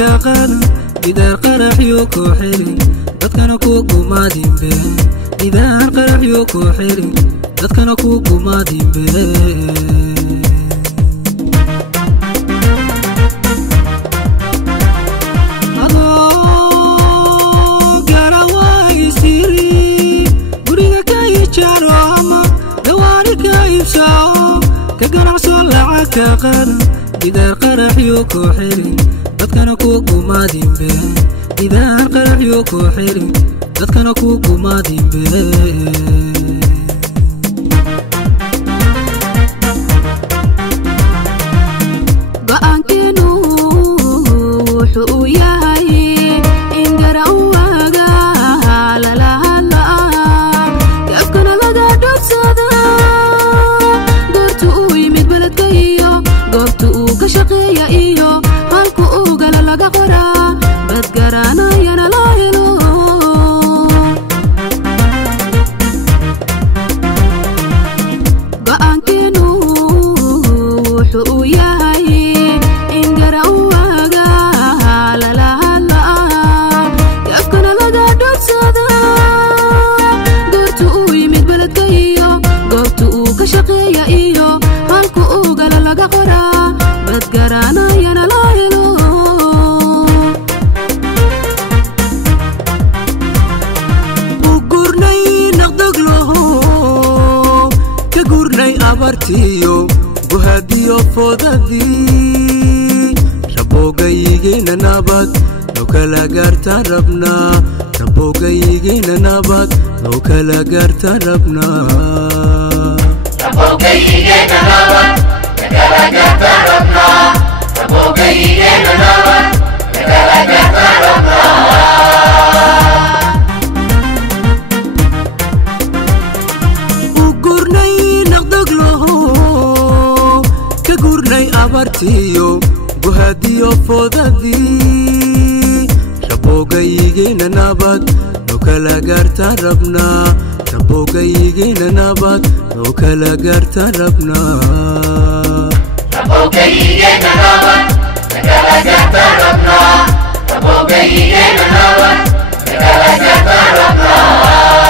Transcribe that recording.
كقنا إذا قرح يوكو حيري dadkana ku kumadimbe إذا قرح يوكو حيري dadkana ku kumadimbe Garawa isiri guriga kay charo كقال إذا قرح يوكو حيري dadkana ku kumadimbe إذا قرح يوكو حيري dadkana ku kumadimbe abartiyo buhadiyo fodadii rabogayigina nabad no kala garta rabna rabogayigina nabad no kala garta rabna rabogayigina nabad no kala garta rabna rabogayigina nabad no kala garta rabna abartiyo buhadiyo fodadii rabogayigina nabad no kala garta rabna rabogayigina nabad no kala garta rabna rabogayigina nabad no kala garta rabna rabogayigina nabad no kala garta rabna